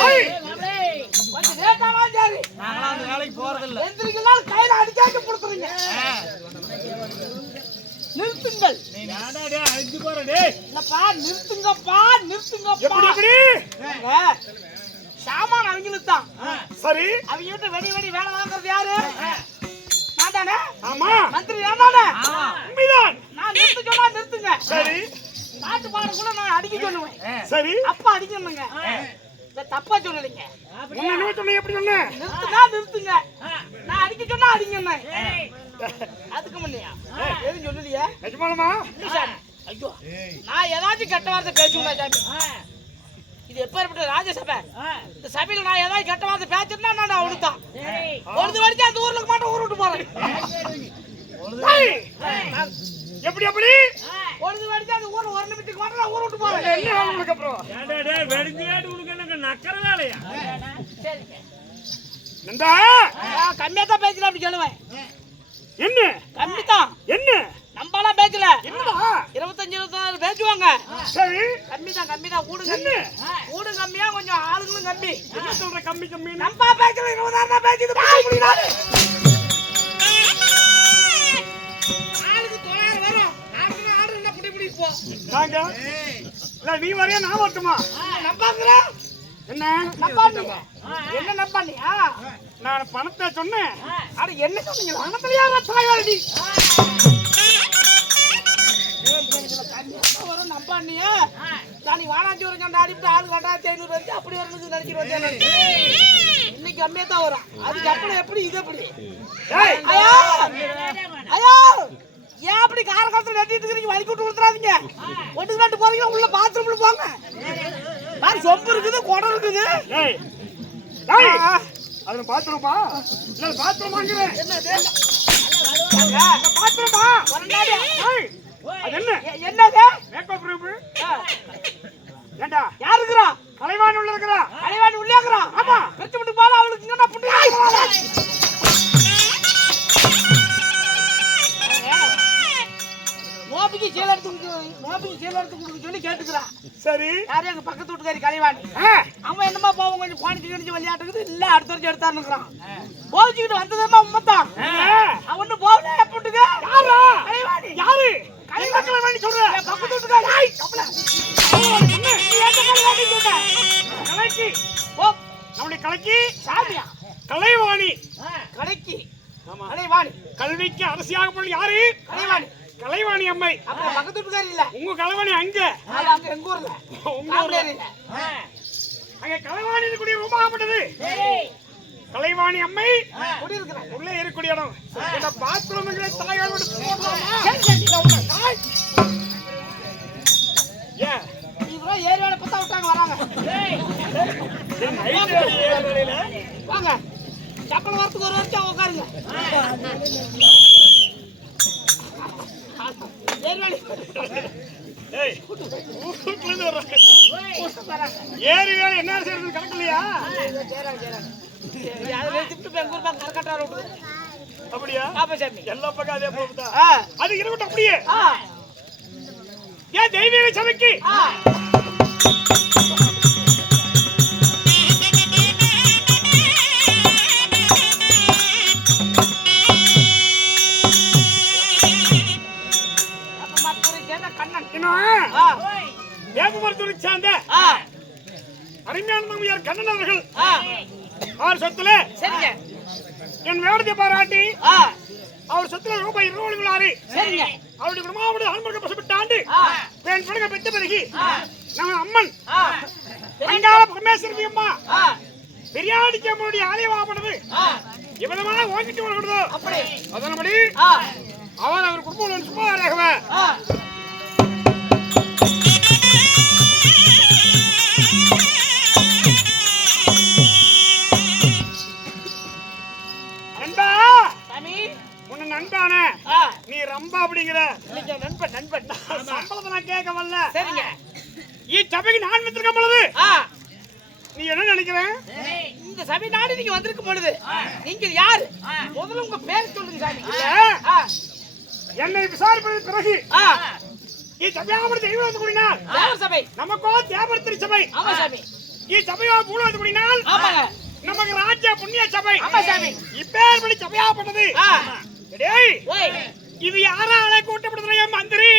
போறீங்க. கொஞ்சம் லேட்டானாலும் சரி. நாங்களாம் அந்த வேலைக்கு போறதில்ல. எந்திரிக்கலாம் கையில அடிக்காம கொடுத்துறீங்க. நிறுத்துங்கள். நீ நாடா டேய் அடிச்சு போற டேய். இல்லப்பா நிறுத்துங்கப்பா நிறுத்துங்கப்பா. எப்படி எப்படி? சாமான் அவங்களுக்கு தான். சரி. அவங்க கிட்ட வெடி வேலை வாங்குறது யாரு? நான் தானே? ஆமா. மந்திரி நான் தானே? உண்மைதான். நான் நிறுத்த சொன்னா நிறுத்துங்க. சரி. பாட்டு பாடுறதுக்குள்ள நான் அடிக்க சொல்லுவேன். சரி. அப்பா அடிக்கணுங்க. தப்பா சொல்லலைங்க. என்ன சொன்ன எப்படி சொன்ன? நிறுத்துனா நிறுத்துங்க. நான் அடிக்க சொன்னா அடிங்கண்ணே. அதுக்கு முன்னையா எதுவும் சொல்லலையே? நிஜமாலுமா? ஐயோ நான் ஏதாச்சும் கெட்ட வார்த்தை பேசுவேன் சாமி. இது எப்பேற்பட்ட ராஜசபை. இந்த சபையில நான் ஏதாவது கெட்ட வார்த்தை பேசுறேன்னா நான் அவனுதான் பொழுது வரைக்கும் அந்த ஊருக்கு மாட்டேன் ஊர் விட்டு போறேன். எப்படி எப்படி? பொழுது வரைக்கும் அந்த ஊர்ல ஒரு நிமிஷத்துக்கு மாட்டேன் நான் ஊர் விட்டு போறேன். என்ன உங்களுக்கு அப்புறம்? ஏண்டா டேய் வெடிஞ்சிட்டு உனக்கு என்ன நக்கற வேலையா? சரிங்க. நந்தா கம்மியா தான் பேசலாம் அப்படி சொல்லுவேன். என்ன? கம்மி தான். என்ன? நம்பலாம் பேசல. என்னடா? 25-26 பேசுவாங்க. சரி. கம்மி தான் ஊடு கம்மி. ஊடு கம்மியா கொஞ்சம் ஆளுங்களும் கம்மி. என்ன சொல்ற கம்மி கம்மி? நம்பா பேசல 26 தான் பேசிட்டு முடியாது. ஆளுக்கு 900 வரும். ஆர்டர் என்ன புடி போ. நாங்க இல்ல நீ வரையா நான் வரட்டுமா? நம்பாங்கற என்ன? நம்பானீங்க. என்ன நம்பானியா? நான் பணத்தை சொன்னேன். அட என்ன சொன்னீங்க? பணத்துல யாரா தாயாடி? வரும் நம்பானியா? தானி வானாச்சி ஒரு கண்ட அடிட்டு ஆளு 2500 வந்து அப்படி வரணும்னு நினைச்சிட்டு வந்தேன். இன்னைக்கு கம்மியா தான் வரும். அதுக்கு அப்புறம் எப்படி இது எப்படி? ஐயா ஐயா ஏன் அப்படி காரக்காலத்துல நட்டிட்டு இருக்கீங்க? வலிக்கு விட்டு கொடுத்துறாதீங்க. ஒட்டுக்கு நட்டு போறீங்க உள்ள பாத்ரூம்ல போங்க. பாரு சொம்பு இருக்குது குடம் இருக்குது. ஏய் ஏய் அதுல பாத்ரூமா? இல்ல பாத்ரூமாங்கறேன். என்னது? பாத்ரூமா? வரண்டாடி. ஏய் அது என்ன? என்னது? Makeup room. ஏண்டா யார் இருக்கறா? கலைவாணி உள்ள இருக்கறா. கலைவாணி உள்ள இருக்கறா. ஆமா. பெத்து விட்டு போறா அவளுக்கு இங்க நான் புண்டி. நோபிக்கு சேல எடுத்து கொடுக்க சொல்லி கேட்டுக்கறா. சரி. யாரே எங்க பக்கத்து வீட்டுக்காரி கலைவாணி. அவன் என்னமா பாவம் கொஞ்சம் பாணிச்சு கணிச்சு விளையாட்டுக்குது இல்ல அடுத்த வருஷம் எடுத்தாருன்னுக்குறான். போச்சுக்கிட்டு வந்ததேமா உம்மத்தான். அவனு போகல எப்பட்டுங்க. யாரா? கலைவாணி. யாரு? கலைவாணி சொல்ற. பக்கத்து வீட்டுக்காரி. ஐய் கப்பல. நீ எந்த கலைவாணி சொல்ற? கலைக்கு. ஓ நம்மளுடைய கலைக்கு சாமியா? கலைவாணி. கலைக்கு. ஆமா. கலைவாணி. கல்விக்கு அரசியாக போன யாரு? கலைவாணி. கலைவாணி அம்மை. அப்ப பக்கத்து வீட்டுக்காரி இல்ல. உங்க கலைவாணி அங்க. அது அங்க எங்க ஊர்ல. உங்க ஊர்ல. அங்க கலைவாணி கூடிய ரொம்ப ஆபட்டது. கலைவாணி அம்மை குடி இருக்கறாங்க. உள்ளே இருக்கக்கூடிய இடம். இந்த பாத்ரூம்ங்களே தாயோட போறோமா? ஏ இவரோ ஏரியால பத்தா விட்டாங்க வராங்க. நைட் ஏரியால வாங்க. சப்பல் வரதுக்கு ஒரு வருஷம் உட்காருங்க. ஏரியால ஏய் ஊருக்குள்ள இருந்து வர்றாங்க. ஏரியால என்ன செய்யறது கணக்கில்லையா? அதுல திட்டு பெங்கூர் பக்கம் கரக்கட்டா ரோடு. அப்படியா? ஆமா சாமி. எல்லா பக்கம் அதே போகுதா? அது இருக்கட்டும் அப்படியே. ஏன் தெய்வீக சபைக்கு வேப்பமரத்தூரை சேர்ந்த அருமையான கண்ணன் அவர்கள் அவர் சொத்துல என் வேடத்தை பாராட்டி அவர் சொத்துல ரூபாய் 26 அவருடைய குடும்பம் ஆன்மீக பசப்பட்டாண்டு என் பிள்ளைங்க பெற்ற பிறகு நம்ம அம்மன் அங்காள பரமேஸ்வரி அம்மா பிரியாணிக்கு நம்மளுடைய ஆலயமாகப்படுது இவ்விதமாக ஓங்கிட்டு வரக்கூடாது. அதன்படி அவர் குடும்பம் சும்மாராகவே நண்பானே நீ ரம்பா அப்படிங்கிற நண்பன் சம்பளத்தை நான் கேட்க வரல. சரிங்க. சபைக்கு நான் வந்திருக்கும் பொழுது நீ என்ன நினைக்கிற? இந்த சபை நாடு நீங்க வந்திருக்கும் பொழுது நீங்க யாரு? முதல்ல உங்க பேர் சொல்லுங்க சாமி. என்னை விசாரிப்பதற்கு பிறகு சபையாக தெய்வம் கூடினார் சபை நமக்கோ தேவர் திருச்சபை. ஆமா சாமி. சபையா பூலோகத்து கூடினால் ஆமாங்க நமக்கு ராஜ்ய புண்ணிய சபை. ஆமா சாமி. இப்பேற்படி சபையாப்பட்டது. டேய் ஓய் இது யாரால கூட்டப்படுதுறைய மந்திரி?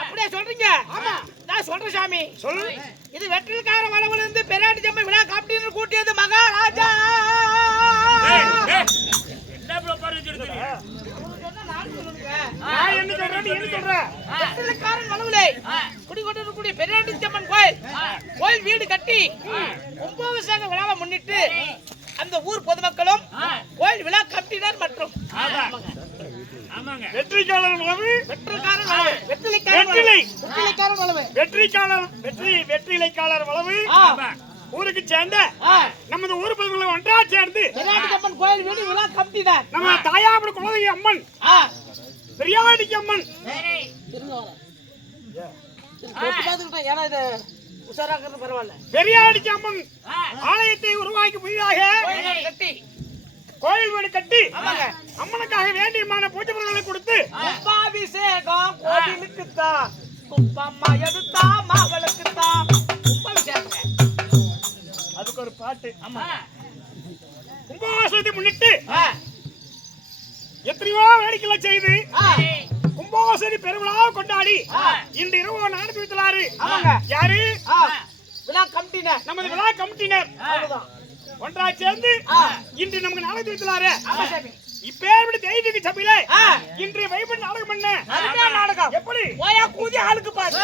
அப்படியே சொல்றீங்க? ஆமா நான் சொல்றேன் சாமி. சொல். இது வெற்றில்கார வளவுல இருந்து பெராட்டி ஜம்பை விழா காப்பிட்டு கூட்டியது மகாராஜா. என்ன ப்ரோப்பர் வச்சிருக்கீங்க? நான் என்ன சொல்றேன் நீ என்ன சொல்ற? வெற்றில்காரன் வளவுல குடிகொண்டு கூடிய பெராட்டி ஜம்மன் கோயில் வீடு கட்டி கும்பாபிஷேக விழாவை முன்னிட்டு அந்த ஊர் பொதுமக்களும் கோயில் விழா கமிட்டியினர் மற்றும் ஆமாங்க வெற்றிக்காரர் வளவு வெற்றில்காரன் வளவு வெற்றிலைக்காரன் வளவு வெற்றிலைக்காரர் வளவு ஊருக்கு சேர்ந்த நமது ஊர் பொதுமக்கள் ஒன்றா சேர்ந்து பெராட்டி ஜம்மன் கோயில் வீடு விழா கமிட்டியினர் நம்ம தாயாபுர குலதெய்வ அம்மன் பெரியாடிக்கு அம்மன் ஏன்னா இது உஷாராக்கிறது பரவாயில்ல. பெரியாடிக்கு அம்மன் ஆலயத்தை உருவாக்கி புதிதாக கோயில் வீடு கட்டி அம்மனுக்காக வேண்டியமான பூஜை பொருட்களை கொடுத்து கும்பாபிஷேகம் கோவிலுக்கு தான் கும்பம்மா எடுத்தா மகளுக்கு தான் கும்பாபிஷேகம். அதுக்கு ஒரு பாட்டு. கும்பாபிஷேகத்தை முன்னிட்டு எத்தனையோ வேடிக்கைகளை செய்து கும்பாபிஷேக பெருவிழாவை கொண்டாடி இன்று இரவு நடத்தி வைத்தாரு. யாரு? விழா கமிட்டினர். நமது விழா கமிட்டினர் ஒன்றா சேர்ந்து இன்று நமக்கு நாடகம் வைத்தாரு. இப்பேற்படி தெய்வீக சபையில இன்று வைபன் நாடகம் பண்ண நாடகம் எப்படி ஓயா கூதி ஆளுக்கு பாரு.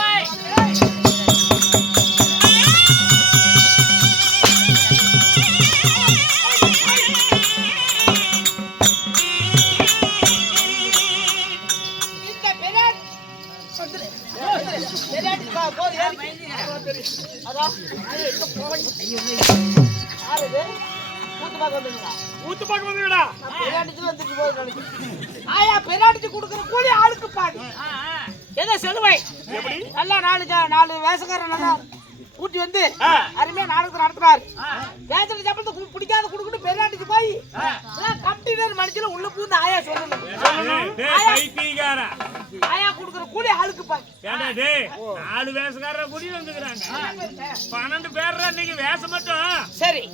பெராட்டி கொடுக்கிற கூலி ஆளுக்கு பாரு. ஏதோ செலுவை நல்லா நாலு வேசக்காரன் நல்லா கூட்டி வந்து அருமையா நாடகத்தை நடத்துறாரு. வேசல சம்பளத்தை பிடிக்காத கொடுக்கணும். பெராட்டிக்கு போய் கமிட்டினர் மனுஷன் உள்ள பூந்து ஆயா சொல்லணும். ஆயா கொடுக்கிற கூலி ஆளுக்கு பாரு. 4 வேஷக்காரரை கூட்டி வந்துக்கிறாங்க. 12 பேர் இன்னைக்கு வேஷம் மட்டும். சரி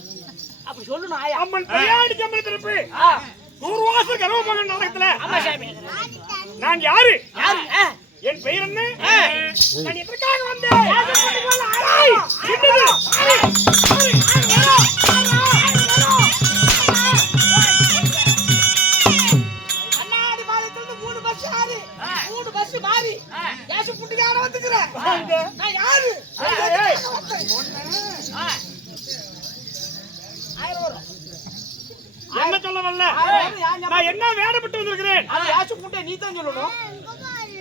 அப்படி சொல்லணும். ஆயா அம்மன் பெரியாடி அம்மன் திருப்பி 100 வாசல் கர்வமகன் நாடகத்துல நான் யாரு? என் பெயர் என்ன? நான் எதற்காக வந்தேன்? கண்ணாடி பாலத்திலிருந்து 3 பஸ் மாறி கேசு புட்டிக்கார வந்துக்கிறேன். நான் யாரு? என்ன சொல்ல வரல? நான் என்ன வேடப்பட்டு வந்திருக்கிறேன்? நீ தான் சொல்லணும்.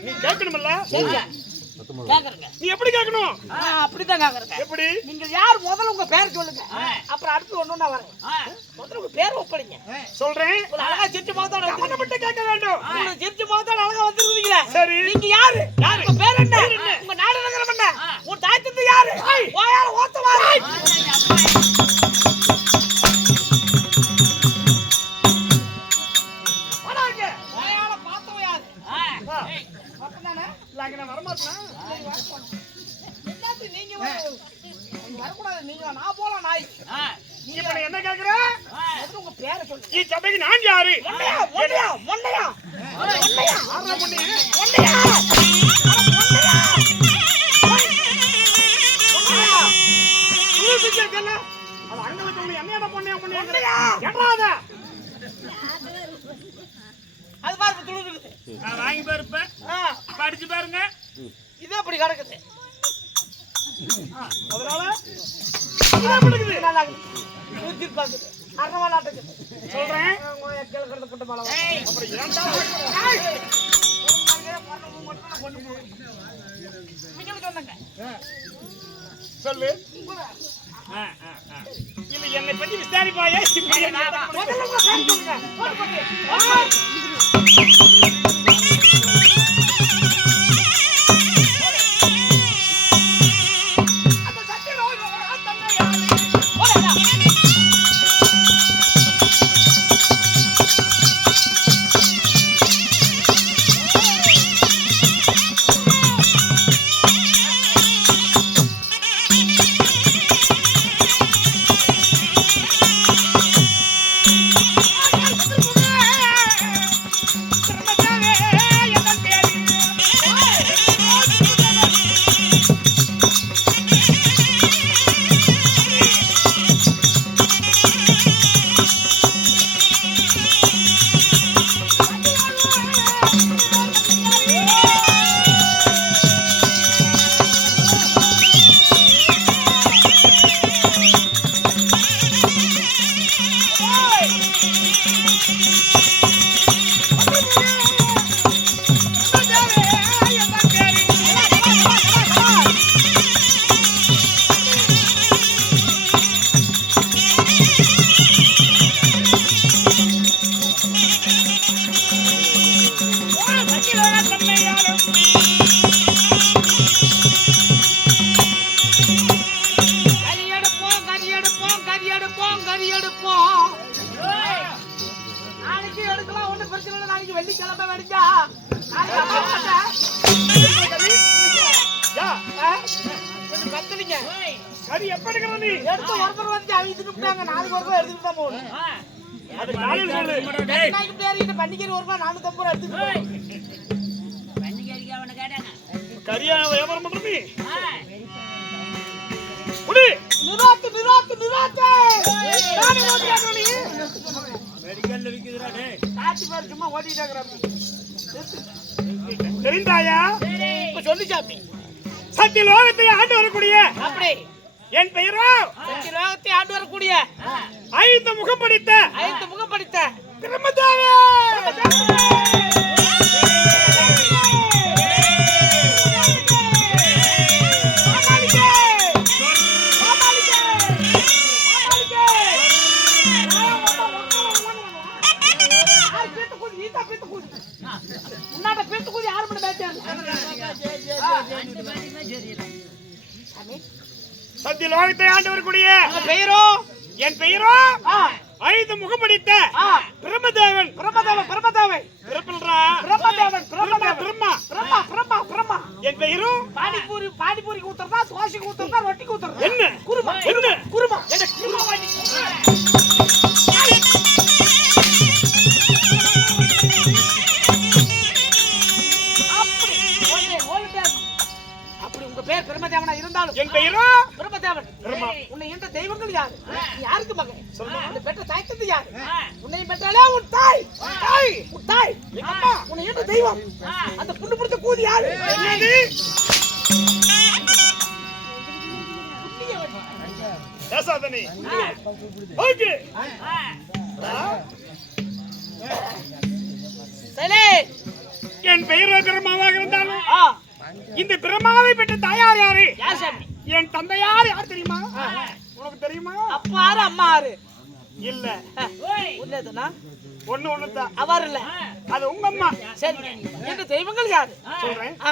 நீ கேட்கணும்ல? நீ எப்படி கேட்கணும்? அப்படித்தான் கேக்குறேன். எப்படி? நீங்க யார் முதல்ல உங்க பேர் சொல்லுங்க. அப்புறம் அடுத்து ஒண்ணு நான் வரேன். முதல்ல உங்க பேர் ஒப்படைங்க. சொல்றேன். ஒரு அழகா சிரிச்சு முகத்தோட மட்டும் கேட்க வேண்டும். உங்க சிரிச்சு முகத்தோட அழகா வந்துருக்கீங்களே. சரி. நீங்க யாரு? உங்க பேர் என்ன? உங்க நாடு நகரம் என்ன? உங்க தாய் தந்தை யாரு? ஓயால ஓத்தவாரு. வராங்க. ஓயால பார்த்தவ யாரு? அப்பதானே? லாங்க நான் வர மாட்டேனா? என்னது நீங்க வரக்கூடாது. நீங்க நான் போல நாய். நீ இப்ப என்ன கேக்குற? முதல்ல உங்க பேரை சொல்லுங்க. இந்த சபைக்கு நான் யாரு? மொண்டையா. ஆறா மொண்டி. கேக்கல. அது அங்கல சொல்லு என்னடா பொண்ணையா என்னடா? அது பாருங்க துளுக்குது. நான் வாங்கி பாருப்பேன். படிச்சு பாருங்க. இது அப்படி கிடக்குது. அதனால இது அப்படி இருக்குது. நல்லா ஊத்தி பாக்குது. அரவாலாட்டுக்கு சொல்றேன். கேள்கறத போட்டு மழை. அப்புறம் ஏன்டா? சொல்லு. இல்ல என்னை பத்தி விசாரிப்பாயே. முதல்ல உங்க பேர் சொல்லுங்க. போட்டு போட்டு. சரிங்க. கறி எப்ப எடுக்கிற நீ? எடுத்து ஒருத்தர் வந்து அவங்க தின்னுட்டாங்க. நாளைக்கு ஒருத்தர் எடுத்துட்டு தான் போகணும். அது காலையில் சொல்லு. நாளைக்கு பேரிக்கிட்ட பண்டிகை ஒரு ரூபாய் 450 ரூபாய் எடுத்துட்டு போகணும். கறியா வியாபாரம் பண்ற நீ? குடி. நிராத்து நிராத்து நிராத்து. நானே ஓடியாங்க நீ. மெடிக்கல்ல விக்குதுடா டேய். காட்டி பாரு சும்மா ஓடிட்டே இருக்கறாங்க. தெரிந்தாயா? இப்ப சொல்லி சாப்பி. சத்திய லோகத்தை ஆண்டு வரக்கூடிய அப்படி என் பெயரோ சத்திய லோகத்தை ஆண்டு வரக்கூடிய 5 முகம் படித்த 5 முகம் படித்த பிரம்மதேவா. சத்திய லோகத்தை ஆண்டு வரக்கூடிய பெயரோ என் பெயரோ 5 முகம் படித்த பிரம்மதேவன். பிரம்மதேவன் பிரம்மதேவன் பிறப்பில்றா பிரம்மதேவன் பிரம்மா பிரம்மா பிரம்மா பிரம்மா. என் பெயரும் பானிபூரி ஊத்துறதா தோசை ஊத்துறதா ரொட்டி ஊத்துறதா என்ன குருமா என்ன குருமா என்ன குருமா வாங்கி அப்படி உங்க பேர் பிரம்மதேவனா இருந்தாலும் என் பெயரும் பிரம்மதேவன். பிரம்மா. உன்னை எந்த தெய்வங்கள் யாரு? நீ யாருக்கு மகன்? உன்னை பெற்ற தாய் தந்தை யாரு? உன்னை பெற்றாலே உன் தாய் தாய் உன் தாய் எங்க அம்மா. உன்னை எந்த தெய்வம்? அந்த புண்ணு பிடிச்ச கூதி யாரு? என்னது பேசாதனே. ஓகே சரி. என் பெயர் பிரம்மாவாக இருந்தாலும் இந்த பிரம்மாவை பெற்ற தாயார் யாரு? யார் சாமி? என் தந்தையார் யார் தெரியுமா? உனக்கு தெரியுமா? அப்பா யாரு அம்மா யாரு? இல்ல உள்ளதுனா ஒண்ணுதான். அவர் இல்ல அது உங்க அம்மா. சரி. எந்த தெய்வங்கள் யாரு? சொல்றேன். ஆ